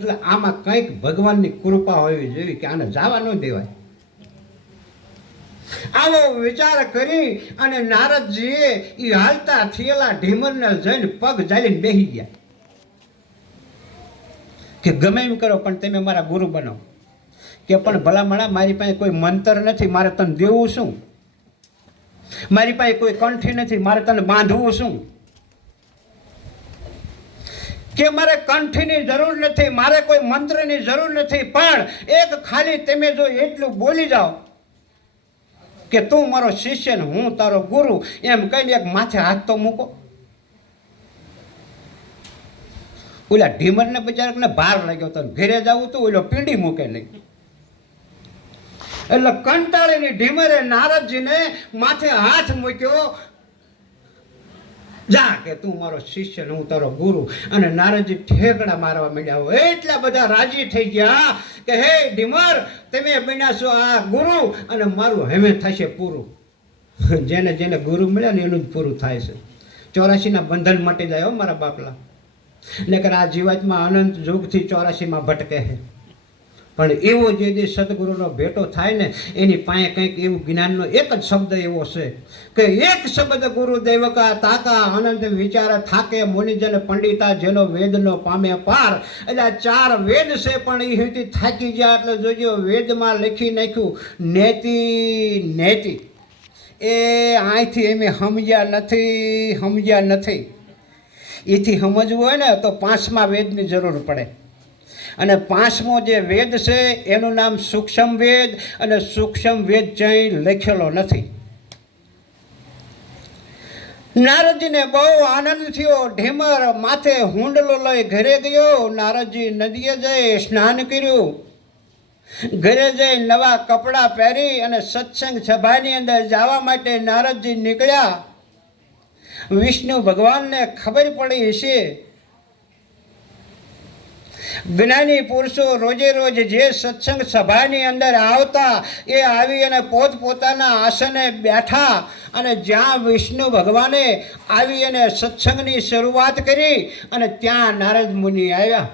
એટલે આમાં કંઈક ભગવાનની કૃપા હોવી જોઈએ કે આને જવા ન દેવાય. આવો વિચાર કરી અને નારદજીએ એ હાલતા થયેલા ઢીમરને જઈને પગ ઝાલીને બેસી ગયા કે ગમે એમ કરો પણ તમે મારા ગુરુ બનો. કે પણ ભલામણા મારી પાસે કોઈ મંતર નથી, મારે તને દેવું શું? મારી પાસે કોઈ કંઠી નથી, મારે તને બાંધવું શું? કે મારે કંઠીની જરૂર નથી, મારે કોઈ મંત્રની જરૂર નથી, પણ એક ખાલી તમે જો એટલું બોલી જાઓ કે તું મારો શિષ્ય ને હું તારો ગુરુ, એમ કહીને એક માથે હાથ તો મૂકો. ઓલા ઢીમરને બિચારાને ભાર લાગ્યો તો ઘરે જવું તો ઓલો પીંડી મૂકે નહીં. એટલે કંટાળીને ઢીમરે નારદજીને માથે હાથ મૂક્યો, જા કે તું મારો શિષ્ય ને હું તારો ગુરુ. અને નારદજી ઠેકડા મારવા માંડ્યા. એટલા બધા રાજી થઈ ગયા કે હે ઢીમર, તમે બન્યા છો આ ગુરુ અને મારું હેમે થશે પૂરું. જેને જેને ગુરુ મળ્યા ને એનું જ પૂરું થાય છે. 84ના બંધન મટી જાય મારા બાપલા. નકર આ જીવાતમાં અનંત યુગથી 84માં ભટકે છે. પણ એવો જે સદગુરુનો ભેટો થાય ને એની પાસે કંઈક એવું જ્ઞાનનો એક જ શબ્દ એવો છે કે એક શબ્દ ગુરુ દેવકા તાકા આનંદ વિચાર થાકે મુનિજન પંડિતા જેનો વેદનો પામે પાર. એટલે આ 4 વેદ છે પણ એ હેતી થાકી ગયા. એટલે જોજો વેદમાં લખી નાખ્યું નેતિ નેતિ. એ અહીંથી એમ સમજ્યા નથી. એથી સમજવું હોય ને તો 5મા વેદની જરૂર પડે. અને 5મો જે વેદ છે એનું નામ સૂક્ષ્મ વેદ, અને સૂક્ષ્મ વેદ ક્યાંય લખેલો નથી. નારદજીને બહુ આનંદ થયો. ઢીમર માથે હુંડલો લઈ ઘરે ગયો. નારદજી નદીએ જઈ સ્નાન કર્યું. ઘરે જઈ નવા કપડાં પહેરી અને સત્સંગ સભાની અંદર જવા માટે નારદજી નીકળ્યા. વિષ્ણુ ભગવાનને ખબર પડી હશે. જ્ઞાની પુરુષો રોજે રોજ જે સત્સંગ સભાની અંદર આવતા એ આવી અને પોતપોતાના આસને બેઠા. અને જ્યાં વિષ્ણુ ભગવાને આવી અને સત્સંગની શરૂઆત કરી અને ત્યાં નારદ મુનિ આવ્યા.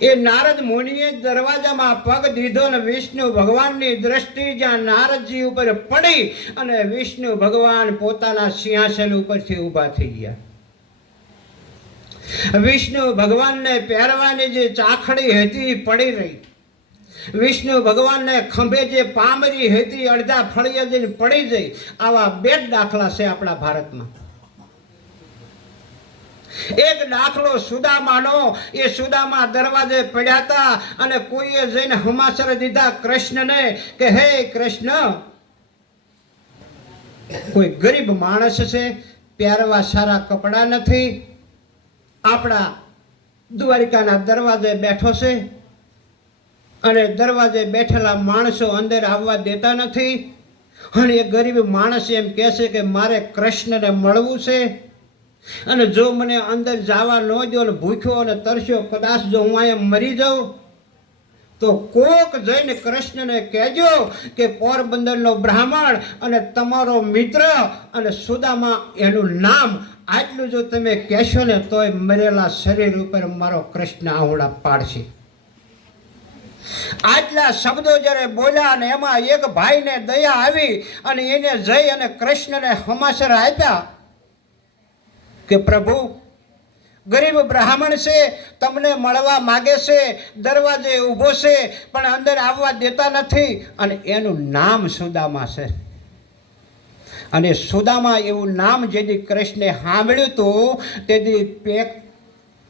એ નારદ મુનિએ દરવાજામાં પગ દીધો અને વિષ્ણુ ભગવાનની દ્રષ્ટિ જ્યાં નારદજી ઉપર પડી અને વિષ્ણુ ભગવાન પોતાના સિંહાસન ઉપરથી ઊભા થઈ ગયા. વિષ્ણુ ભગવાનને પહેરવાની જે ચાખડી હતી પડી રહી. વિષ્ણુ ભગવાનને ખંભે જે પામરી હતી અડધા ફળિયે જઈને પડી જઈ. આવા 2 દાખલા છે આપણા ભારતમાં. એક દાખલો સુદામાનો. એ સુદામા દરવાજે પડ્યા હતા અને કોઈએ જઈને હમાસર દીધા કૃષ્ણને કે હે કૃષ્ણ, કોઈ ગરીબ માણસ છે, પહેરવા સારા કપડાં નથી, આપણા દ્વારિકાના દરવાજે બેઠો છે અને દરવાજે બેઠેલા માણસો અંદર આવવા દેતા નથી. અને એ ગરીબ માણસ એમ કહે છે કે મારે કૃષ્ણને મળવું છે અને જો મને અંદર જવા ન દો ને ભૂખ્યો અને તરસ્યો કદાચ જો હું અહીંયા મરી જાઉં તો કોક જઈને કૃષ્ણને કહેજો કે પોરબંદરનો બ્રાહ્મણ અને તમારો મિત્ર અને સુદામા એનું નામ, આટલું જો તમે કહેશો ને તોય મરેલા શરીર ઉપર મારો કૃષ્ણ આહુડા પાડશે. આટલા શબ્દો જ્યારે બોલ્યા અને એમાં એક ભાઈને દયા આવી અને એને જઈ અને કૃષ્ણને સમાચાર આપ્યા કે પ્રભુ, ગરીબ બ્રાહ્મણ છે, તમને મળવા માગે છે, દરવાજે ઊભો છે પણ અંદર આવવા દેતા નથી અને એનું નામ સુદામા છે. અને સુદામા એવું નામ જેથી કૃષ્ણે સાંભળ્યું હતું તેથી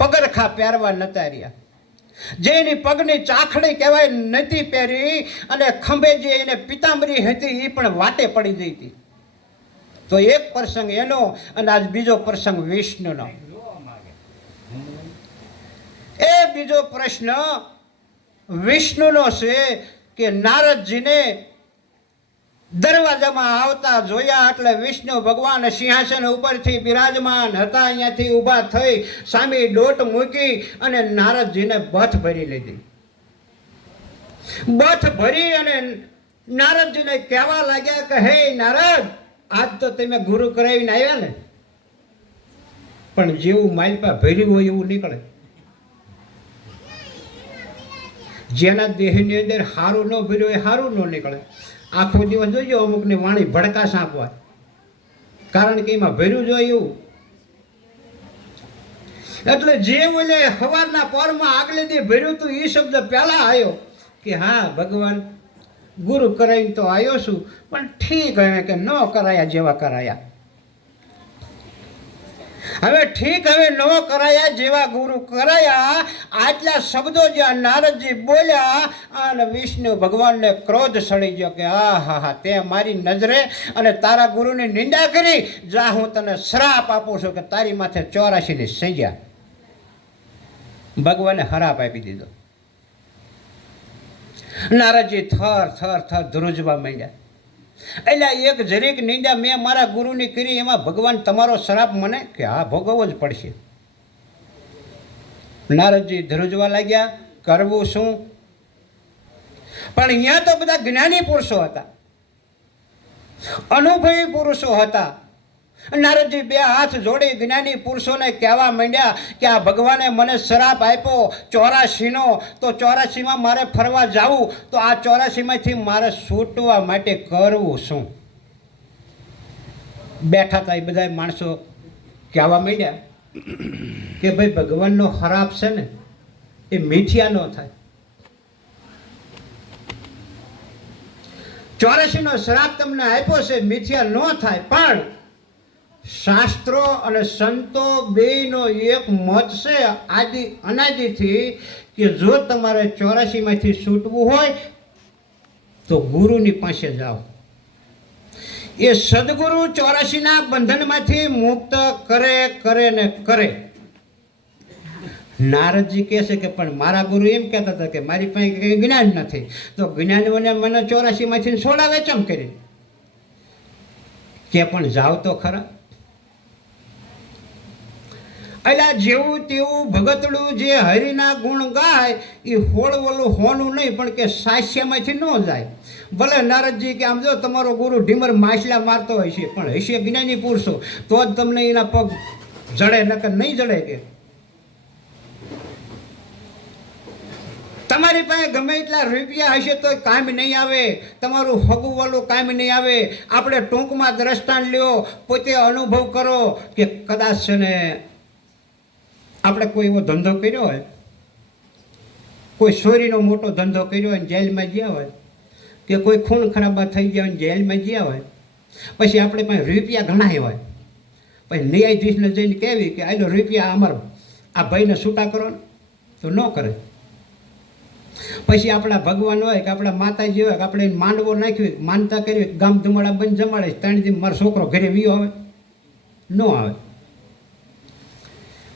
પગરખા પહેરવા નતા રહ્યા. જેની પગની ચાખડી કહેવાય નથી પહેરી અને ખંભે જે એને પિતાંબરી હતી એ પણ વાટે પડી ગઈ હતી. તો એક પ્રસંગ એનો અને આજ બીજો પ્રસંગ વિષ્ણુનો. એ બીજો પ્રશ્ન વિષ્ણુનો છે કે નારદજીને દરવાજામાં આવતા જોયા એટલે વિષ્ણુ ભગવાન સિંહાસન ઉપરથી બિરાજમાન હતા. અહીંયાથી ઊભા થઈ સામે દોટ મૂકી અને નારદજીને બથ ભરી લીધી. બથ ભરી અને નારદજીને કહેવા લાગ્યા કે હે નારદ, આજ તો તમે ગુરુ કરાવીને આવ્યા ને, પણ જેવું માલપા ભર્યું હોય એવું નીકળે. જેના દેહની અંદર સારું ન ભર્યું એ સારું ન નીકળે. આખો દિવસ જોઈજો અમુકની વાણી ભડકા સાંપવા, કારણ કે એમાં ભર્યું જોઈએ એવું. એટલે જે ઓલે સવારના પોરમાં આગલે દી ભર્યું હતું એ શબ્દ પહેલા આવ્યો કે હા ભગવાન ગુરુ કરાવીને તો આવ્યો છું, પણ ઠીક હવે કે ન કરાયા જેવા કરાયા. હવે ઠીક હવે ન કરાયા જેવા ગુરુ કરાયા. આટલા શબ્દો જ્યાં નારદજી બોલ્યા અને વિષ્ણુ ભગવાનને ક્રોધ સડી ગયો કે આ હા હા તે મારી નજરે અને તારા ગુરુની નિંદા કરી, જા હું તને શ્રાપ આપું છું કે તારી માથે 84 ની સજા. ભગવાને હરાપ આપી દીધો. નારદજી થર થર થર ધ્રુજવા માંડ્યા. એટલે એક જરીક નિંદા મેં મારા ગુરુની કરી, એમાં ભગવાન તમારો શ્રાપ મને કે હા ભોગવવો જ પડશે. નારદજી ધ્રુજવા લાગ્યા, કરવું શું? પણ અહીંયા તો બધા જ્ઞાની પુરુષો હતા, અનુભવી પુરુષો હતા. નારદજી બે હાથ જોડી જ્ઞાની પુરુષોને કહેવા માંડ્યા કે આ ભગવાને મને શ્રાપ આપ્યો 84નો, તો 84માં મારે ફરવા જવું, તો આ 84માંથી મારે છૂટવા માટે કરવું શું? બેઠા હતા એ બધા માણસો કહેવા માંડ્યા કે ભાઈ ભગવાનનો શ્રાપ છે ને એ મીઠિયા ન થાય. 84નો શ્રાપ તમને આપ્યો છે, મીઠિયા ન થાય. પણ શાસ્ત્રો અને સંતો બેયનો એક મત છે આદિ અનાદિથી કે જો તમારે 84માંથી છૂટવું હોય તો ગુરુની પાસે જાઓ. એ સદગુરુ 84ના બંધનમાંથી મુક્ત કરે ને કરે. નારદજી કહે છે કે પણ મારા ગુરુ એમ કહેતા હતા કે મારી પાસે કંઈ જ્ઞાન નથી, તો જ્ઞાનીઓને મને 84માંથી છોડાવે ચમ કરી કે પણ જાઓ તો ખરા. એટલે જેવું તેવું ભગતડું જે હરિના ગુણ ગાય એ હોળવલું હોનું નહીં, પણ કે સાસ્યમાંથી ન જાય. ભલે નારદજી કે આમ જો તમારો ગુરુ ઢીમર માછલા મારતો હોય છે, પણ હશે જ્ઞાની પુરુષો તો જ તમને એના પગ જડે, નકર નહીં જડે. કે તમારી પાસે ગમે એટલા રૂપિયા હશે તો કામ નહીં આવે, તમારું હગુવાલું કામ નહીં આવે. આપણે ટૂંકમાં દ્રષ્ટાંત લ્યો, પોતે અનુભવ કરો કે કદાચ છે ને આપણે કોઈ એવો ધંધો કર્યો હોય, કોઈ ચોરીનો મોટો ધંધો કર્યો હોય ને જેલમાં ગયા હોય, કે કોઈ ખૂન ખરાબા થઈ ગયા હોય જેલમાં ગયા હોય, પછી આપણે પાસે રૂપિયા ઘણા હોય, પછી ન્યાયાધીશને જઈને કહેવી કે આનો રૂપિયા અમારા આ ભાઈને છૂટા કરો ને, તો ન કરે. પછી આપણા ભગવાન હોય કે આપણા માતાજી હોય કે આપણે માંડવો નાખ્યું, માનતા કરવી, ગામ ધુમાડા બંધ જમાડે, 3 દી મારો છોકરો ઘરે વિયો આવે ન આવે.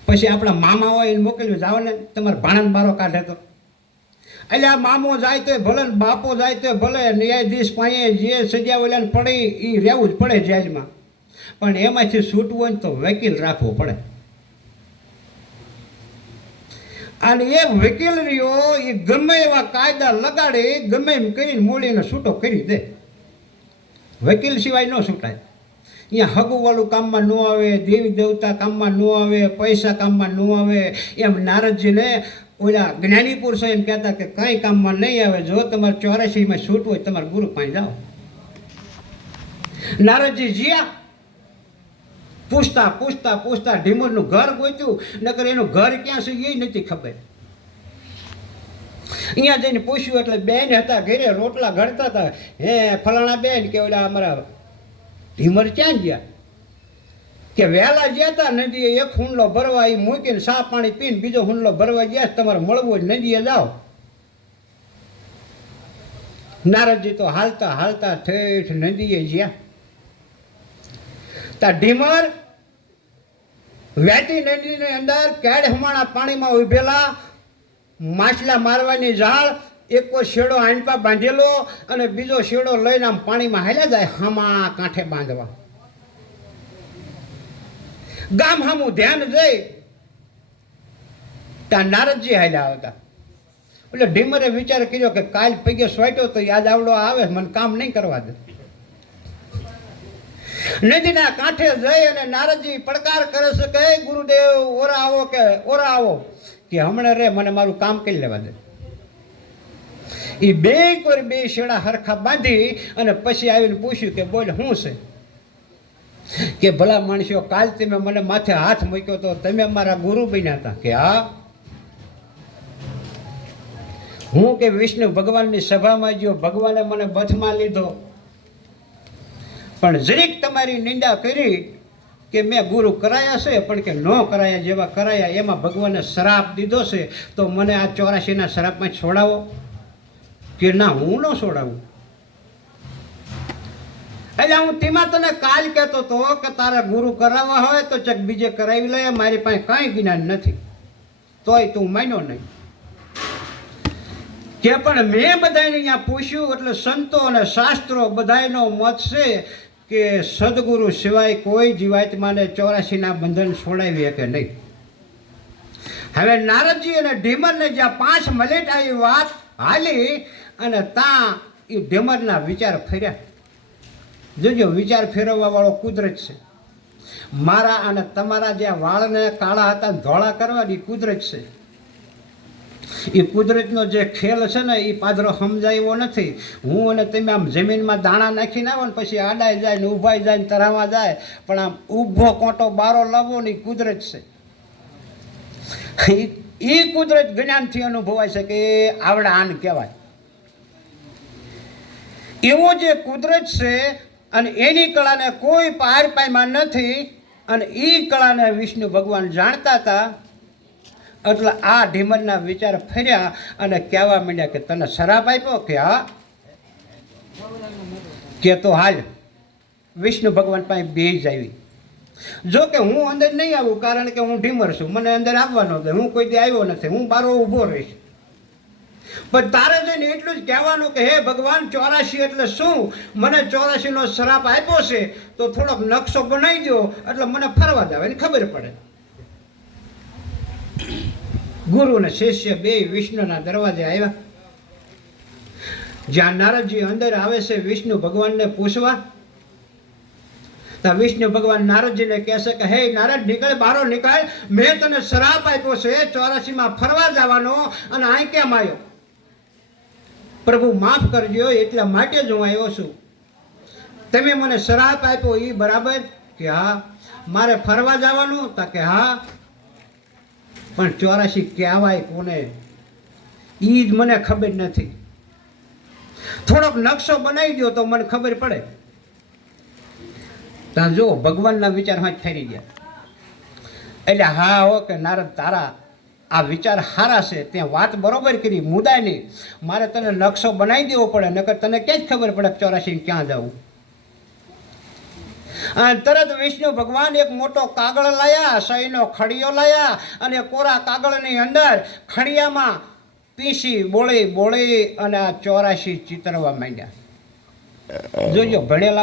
પછી આપણા મામા હોય એને મોકલ્યું, જાઓ ને તમારા ભાણાને બારો કાઢે તો. એટલે આ મામો જાય તો ભલે ને બાપો જાય તો ભલે, ન્યાયાધીશ પાસે જે સજા ઓલાને પડે એ રહેવું જ પડે જેલમાં. પણ એમાંથી છૂટવું હોય ને તો વકીલ રાખવો પડે. અને એ વકીલ રહ્યો એ ગમે એવા કાયદા લગાડે, ગમે એમ કરીને મૂળીને છૂટો કરી દે. વકીલ સિવાય ન છૂટાય. અહીંયા હગુવાળું કામમાં ન આવે, દેવી દેવતા કામમાં ન આવે, પૈસા કામમાં ન આવે. એમ નારદજીને ઓલા જ્ઞાની પુરુષો એમ કહેતા કે કાંઈ કામમાં નહીં આવે. જો તમારે 84માં છૂટવું હોય તમારા ગુરુ પાસે જાઓ. નારદજી જ્યાં પૂછતા પૂછતા પૂછતા ઢીમરનું ઘર ગોત્યું, નકર એનું ઘર ક્યાં છે એ નથી ખબર. અહીંયા જઈને પૂછ્યું એટલે બેન હતા ઘરે રોટલા ઘડતા હતા. હે ફલાણા બેન કે ઓલા અમારા ઢીમર ક્યાં ગયા? કે વહેલા ગયા હતા નદીએ, એક હુંડલો ભરવા એ મૂકીને સા પાણી પીને બીજો હુંડલો ભરવા ગયા, તમારે મળવું જ નદીએ જાઓ. નારદજી તો હાલતા હાલતા ઠેઠ નદીએ ગયા. તા ઢીમર વહેતી નદીની અંદર કેડ હમાણા પાણીમાં ઉભેલા, માછલા મારવાની ઝાડ, એક શેડો આંપા બાંધેલો અને બીજો શેડો લઈને આમ પાણીમાં હાલ્યા જાય હામા કાંઠે બાંધવા. ગામ હામું ધ્યાન જઈ ત્યાં નારદજી હાલ્યા આવતા. એટલે ઢીમરે વિચાર કર્યો કે કાલ પગે સોટ્યો તો યાદ આવડો આવે, મને કામ નહીં કરવા દે. નદીના કાંઠે જઈ અને નારદજી પડકાર કરે છે કે ગુરુદેવ ઓરા આવો, કે ઓરા આવો, કે હમણાં રે મને મારું કામ કરી લેવા દે. એ બે કોર બે શેડા હરખા બાંધી અને પછી આવીને પૂછ્યું કે બોલ શું છે? કે ભલા માણસો, કાલ તમે મને માથે હાથ મૂક્યો તો તમે મારા ગુરુ બન્યા હતા. કે હા, હું કે વિષ્ણુ ભગવાનની સભામાં ગયો, ભગવાને મને બથમાં લીધો, પણ જરીક તમારી નિંદા કરી કે મેં ગુરુ કરાયા છે, પણ કે ન કરાયા જેવા કરાયા એમાં ભગવાને શ્રાપ દીધો છે, તો મને આ 84ના શ્રાપમાં છોડાવો. કે ના, હું ન છોડાવું. એટલે હું તેમાં તને કાલ કહેતો હતો કે તારા ગુરુ કરાવવા હોય તો ચક બીજે કરાવી લે, મારી પાસે કાંઈ જ્ઞાન નથી. તોય તું માન્યો નહીં. કે પણ મેં બધાને અહીંયા પૂછ્યું એટલે સંતો અને શાસ્ત્રો બધાનો મત છે કે સદગુરુ સિવાય કોઈ જીવાત્માને 84ના બંધન છોડાવી શકે નહીં. હવે નારદજી અને ઢીમરને જ્યાં 5 મિનિટ આવી વાત હાલી અને ત્યાં એ ઢીમરના વિચાર ફર્યા. જોજો, વિચાર ફેરવવા વાળો કુદરત છે. મારા અને તમારા જે વાળને કાળા હતા ધોળા કરવાની કુદરત છે. એ કુદરતનો જે ખેલ છે ને એ પાદરો સમજાયો નથી. હું અને તમે આમ જમીનમાં દાણા નાખીને આવો ને પછી આડાઈ જાય ને ઊભાઈ જાય ને તરાવા જાય, પણ આમ ઊભો કોટો બારો લાવવો ને એ કુદરત છે. એ કુદરત જ્ઞાનથી અનુભવાય છે કે આવડા આન કહેવાય. એવો જે કુદરત છે અને એની કળાને કોઈ પાર પાયમાં નથી, અને એ કળાને વિષ્ણુ ભગવાન જાણતા હતા. એટલે આ ઢીમરના વિચાર ફર્યા અને કહેવા માંડ્યા કે તને શરાપ આપ્યો? કે હા. કે તો હાલ વિષ્ણુ ભગવાન પાસે બેજ આવી. જો કે હું અંદર નહીં આવું, કારણ કે હું ઢીમર છું, મને અંદર આવવાનો દે. હું કોઈ દી આવ્યો નથી, હું બારો ઊભો રહીશ. પણ તારે જઈને એટલું જ કહેવાનું કે હે ભગવાન, 84 એટલે શું? મને 84નો શ્રાપ આપ્યો છે, તો થોડોક નકશો બનાવી દો એટલે મને ફરવા જાવ એને ખબર પડે. ગુરુ અને શિષ્ય બે વિષ્ણુના દરવાજે આવ્યા. જ્યાં નારદજી અંદર આવે છે વિષ્ણુ ભગવાનને પૂછવા, ત્યાં વિષ્ણુ ભગવાન નારદજીને કહેશે કે હે નારદ, નીકળ, બારો નીકળ. મેં તને શ્રાપ આપ્યો છે 84માં ફરવા જવાનો, અને અહીં કેમ આવ્યો? પ્રભુ માફ કરજો, એટલા માટે જ હું આવ્યો છું. તમે મને શ્રાપ આપ્યો એ બરાબર? કે હા. મારે ફરવા જવાનું? તા કે હા. પણ 84 કહેવાય કોને એ જ મને ખબર નથી. થોડોક નકશો બનાવી દો તો મને ખબર પડે. ત્યાં જો ભગવાનના વિચાર હાથ ફેરી ગયા. એટલે હા હો કે નારદ, તારા આ વિચાર સારા છે, ત્યાં વાત બરોબર કરી, મુદાની. મારે તને નકશો બનાવી દેવો પડે, નકર તને ક્યાં જ ખબર પડે 84 ક્યાં જવું. તરત વિષ્ણુ ભગવાન એક મોટો કાગળ લાયા, સહીનો ખડીયો લાયા, અને કોરા કાગળની અંદર ખડિયામાં પીસી બોળી બોળી અને આ 84 ચિતરવા માંડ્યા. જોજો, ભણેલા